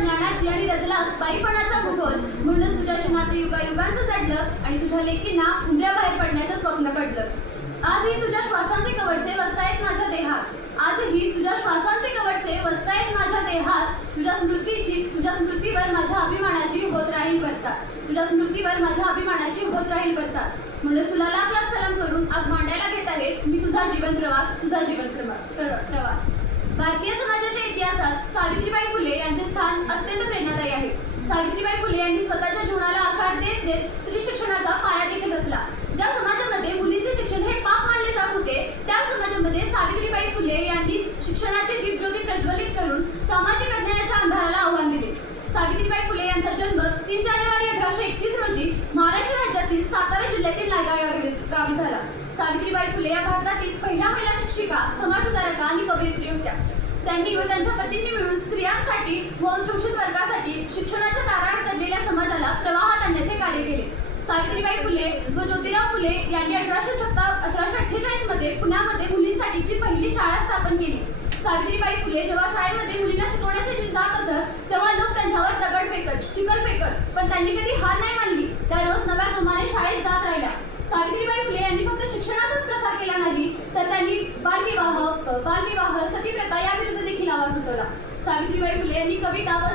ज्ञानाची आणि रचलास बाईपणाचा भूगोल. म्हणूनच तुझ्याशी नाते युगायुगांचं जडलं आणि तुझ्या लेकींना उंबऱ्याबाहेर पडण्याचं स्वप्न पडलं. आजही तुझ्या श्वासांचे कवटसे वसतायत माझ्या देहात. आजही तुझ्या श्वासांचे कवटसे वसतायत माझ्या देहात. तुझ्या स्मृतीवर माझ्या अभिमानाची होत राहील बरसात. तुझ्या स्मृतीवर माझ्या अभिमानाची होत राहील बरसात. म्हणून तुला लाख लाख सलाम करून आज मांडायला घेत आहे मी तुझा जीवन प्रवास. भारतीय समाजाच्या इतिहासात सावित्रीबाई फुले यांचे स्थान अत्यंत प्रेरणादायी आहे. सावित्रीबाई फुले यांनी स्वतःच्या जीवनाला आकार देत देत स्त्री शिक्षणाचा पाया देखील रचला. ज्या समाजामध्ये मुलींचे शिक्षण हे पाप मानले जात होते त्या समाजामध्ये सावित्रीबाई फुले यांनी शिक्षणाची दीपज्योती प्रज्वलित करून सामाजिक अज्ञानाच्या अंधाराला आव्हान दिले. सावित्रीबाई फुले यांचा जन्म 3 जानेवारी 1831 रोजी महाराष्ट्र राज्यातील सातारा जिल्ह्यातील नायगाव या गावी झाला. सावित्रीबाई फुले या भारतातील पहिल्या महिला शिक्षिका, समाजसुधारका आणि कवयित्री होत्या. त्यांनी व त्यांच्या पतींनी मिळून स्त्रियांसाठी व शोषित वर्गासाठी शिक्षणाच्या दारावर चढलेल्या समाजाला प्रवाहात आणण्याचे कार्य केले. सावित्रीबाई फुले व ज्योतिराव फुले यांनी 1848 मध्ये पुण्यामध्ये मुलींसाठीची पहिली शाळा स्थापन केली. सावित्रीबाई फुले जेव्हा शाळेमध्ये मुलींना शिकवण्यासाठी जात असत तेव्हा लोक त्यांच्यावर दगड फेकत, चिखल फेकत, पण त्यांनी कधी हार नाही मानली. त्या रोज नव्या जोमाने शाळेत जात राहिल्या. सावित्रीबाई फुले यांनी फक्त शिक्षणाचाच प्रसार केला नाही तर त्यांनी बालविवाह, सतीप्रथा याविरुद्ध देखील आवाज उठवला. सावित्रीबाई फुले यांनी कविता व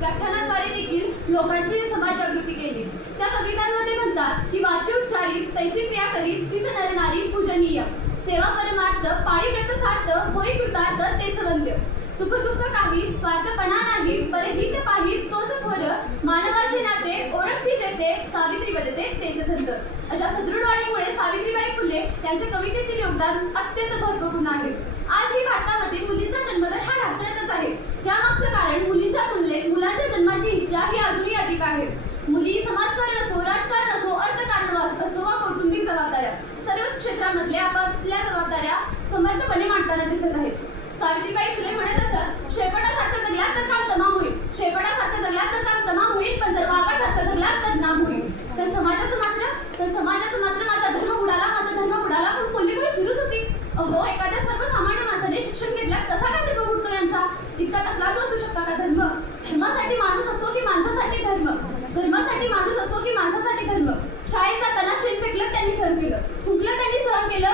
व्याख्यानाद्वारे देखील लोकांची समाज जागृती केली. त्या कवितांमध्ये म्हणतात की वाची उच्चारी तैसी क्रिया करी तीच नरनारी पूजनीय. सेवा परमार्थ पाळीव्रत सार्थ होई कृतार्थ तेच वंद्य. सुख दुःख काही स्वार्थपणा नाही परहित पाही तोच थोर. मानवाचे नाते ओळखती जेते सावित्री बदते तेच संत. अशा सदृढ वाणीमुळे सावित्रीबाई फुले यांचे कवितेतील योगदान अत्यंत महत्त्वपूर्ण आहे. आजही भारतामध्ये मुलींचा जन्मदर हा ढासळतच आहे. यामागचं कारण मुलींच्या तुलनेत मुलांच्या जन्माची इच्छा ही अजूनही अधिक आहे. मुली समाजकारण असो, राजकारण असो, अर्थकारण असो वा कौटुंबिक जबाबदाऱ्या सर्वच क्षेत्रामधल्या आपापल्या जबाबदाऱ्या समर्थपणे मांडताना दिसत आहेत. सावित्रीबाई फुले म्हणत असत, शेपटासारखं जगलात तर काम तमाम होईल, शेपटासारखं जगलात तर काम तमाम होईल, पण जर वाघासारखं जगलात तर नाम होईल. तर समाजाचं मात्र माझा धर्म बुडाला पण कोणी सुरूच होती. अहो, एखाद्या सर्वसामान्य माणसाने शिक्षण घेतल्यात कसा काय धर्म बुडतो यांचा? इतका तकलादू असू शकता का धर्म? धर्मासाठी माणूस असतो की माणसासाठी धर्म? धर्मासाठी माणूस असतो की माणसासाठी धर्म? शाळेत जाताना शेण फेकलं त्यांनी सहन केलं, थुंकलं त्यांनी सहन केलं,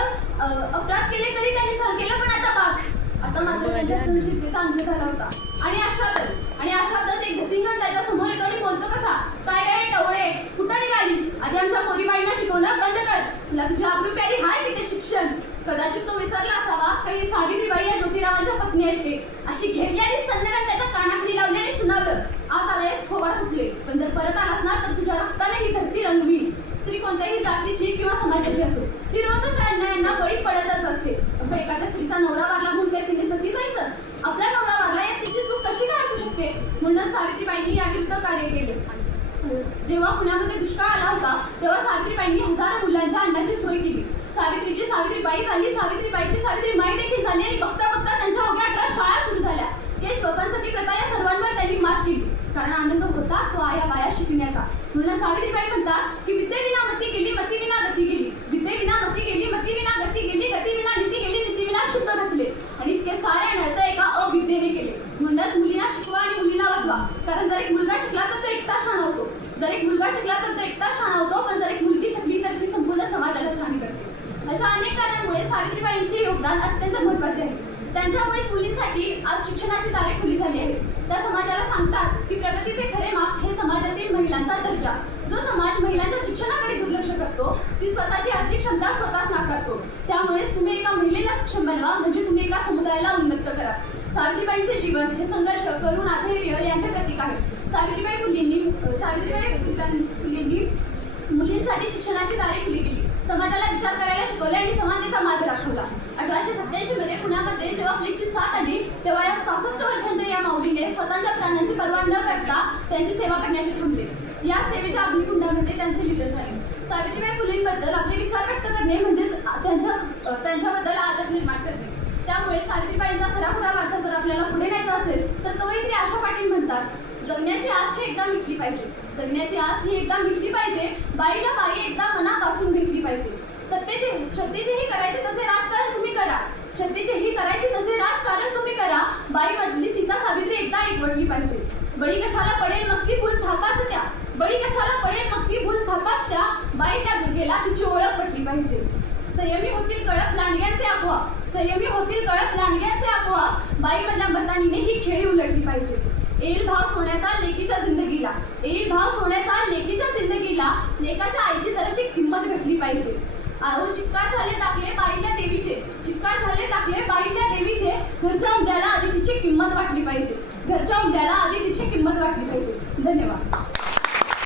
अपराध केले तरी त्यांनी सहन केलं, पण आता बास. आता मात्र त्यांच्या सहनशीलतेचा अंत झाला होता. आणि अशातच एक धतिंगण त्याच्या समोर येतो आणि बोलतो कसा, काय टवळे, कुठं निघालीस? आधी आमच्या पोरीबाळींना शिकवणं बंद कर. तुला तुझी आबरू प्यारी हाय की ते शिक्षण? कदाचित तो विसरला असावा काही सावित्रीबाई या ज्योतिरावांच्या पत्नी आहेत ते. अशी घेतली आणि सन्नगत त्याच्या कानाखाली लावली आणि सुनावलं, आज आलायस थोबाड फुटले, पण जर परत आलास ना तर तुझ्या रक्ताने ही धरती रंगवी. स्त्री कोणत्याही जातीची किंवा समाजाची असो ती रोज अन्यायांना बळी पडतच असते. एखाद्या स्त्रीचा नवरा वारला म्हणून काय तिने सती जायचं? आपला नवरा वारला यात तिची चूक कशी काय असू शकते? म्हणून सावित्रीबाईंनी याविरुद्ध कार्य केले. जेव्हा पुण्यामध्ये दुष्काळ आला होता तेव्हा सावित्रीबाईंनी हजारो मुलांच्या अन्नाची सोय केली. सावित्रीची सावित्रीबाई झाली, सावित्रीबाईची सावित्रीमाई देखील झाली आणि बघता बघता त्यांच्या अवघ्या 18 शाळा सुरू झाल्या. केश वपन सती प्रथा या सर्वांवर त्यांनी मात केली. कारण आनंद होता तो आया बाया शिकण्याचा. म्हणून सावित्रीबाई म्हणतात की विद्येविना मती गेली, मतीविना गती गेली. विद्येविना मती गेली, मतीविना गती गेली, गतीविना नीती गेली, नीतीविना शुद्ध घातले. आणि इतके सारे नळत एका अविद्येने केले. म्हणूनच मुलींना शिकवा आणि मुलींना वाचवा. कारण जर एक मुलगा शिकला तर तो एकटा शाणा होतो, पण जर एक मुलगी शिकली तर ती संपूर्ण समाजाला शहाणी करते. अशा अनेक कारणांमुळे सावित्रीबाईंचे योगदान अत्यंत महत्त्वाचे आहे. त्यांच्यामुळेच मुलींसाठी आज शिक्षणाची दारे खुली झाली आहेत. त्या समाजाला सांगतात की प्रगतीचे खरे माप हे समाजातील महिलांचा दर्जा. जो समाज महिलांच्या शिक्षणाकडे दुर्लक्ष करतो ती स्वतःची आर्थिक क्षमता स्वतःच नाकारतो. त्यामुळेच तुम्ही एका महिलेला सक्षम बनवा, म्हणजे तुम्ही एका समुदायाला उन्नत करा. सावित्रीबाईंचे जीवन हे संघर्ष, करुणा, धैर्य यांचे प्रतीक आहे. सावित्रीबाई फुलेंनी मुलींसाठी शिक्षणाची दारे खुली केली, समाजाला विचार करायला शिकवले आणि समानतेचा मार्ग दाखवला. 1887 मध्ये पुण्यामध्ये जेव्हा प्लेगची साथ आली तेव्हा या 66 वर्षांच्या या माऊलीने स्वतःच्या प्राणांची पर्वा न करता त्यांची सेवा करण्याचे थांबले. या सेवेच्या अग्निकुंडामध्ये त्यांचे निधन झाले. सावित्रीबाई फुलेंबद्दल आपले विचार व्यक्त करणे म्हणजेच त्यांच्याबद्दल आदर निर्माण करणे. त्यामुळे सावित्रीबाईंचा खरा वारसा जर आपल्याला पुढे न्यायचा असेल तर कवयित्री आशा पाटील म्हणतात, जगण्याची आस ही एकदा मिटली पाहिजे, जगण्याची आस ही एकदा मिटली पाहिजे, बाईला बाई एकदा मनापासून भेटली पाहिजे. श्रद्धेचेही करायचे तसे राजकारण तुम्ही करा, श्रद्धेचेही करायचे तसे राजकारण तुम्ही करा, बाई मधली सीता सावित्री एकदा एकवटली पाहिजे. बळी कशाला पडेल मग ती भूल थापास त्या, बळी कशाला पडेल मग ती भूल थापास त्या, बाई त्या दुर्गेला तिची ओळख पटली पाहिजे. संयमी होतील कळप लांडग्यांचे आपोआप, संयमी होतील कळप लांडग्यांचे आपोआप, बाई मधल्या मतांनी ही खेळी उलटली पाहिजे. येईल भाव सोन्याचा लेकीच्या जिंदगीला, येईल भाव सोन्याचा लेकीच्या जिंदगीला, लेकाच्या आईची जराशी किंमत घटली पाहिजे. अहो चिक्कार झाले टाकले बाईतल्या देवीचे, चिक्कार झाले टाकले बाईतल्या देवीचे, घरच्या उंबऱ्याला आधी तिची किंमत वाटली पाहिजे, घरच्या उंबऱ्याला आधी तिची किंमत वाटली पाहिजे. धन्यवाद.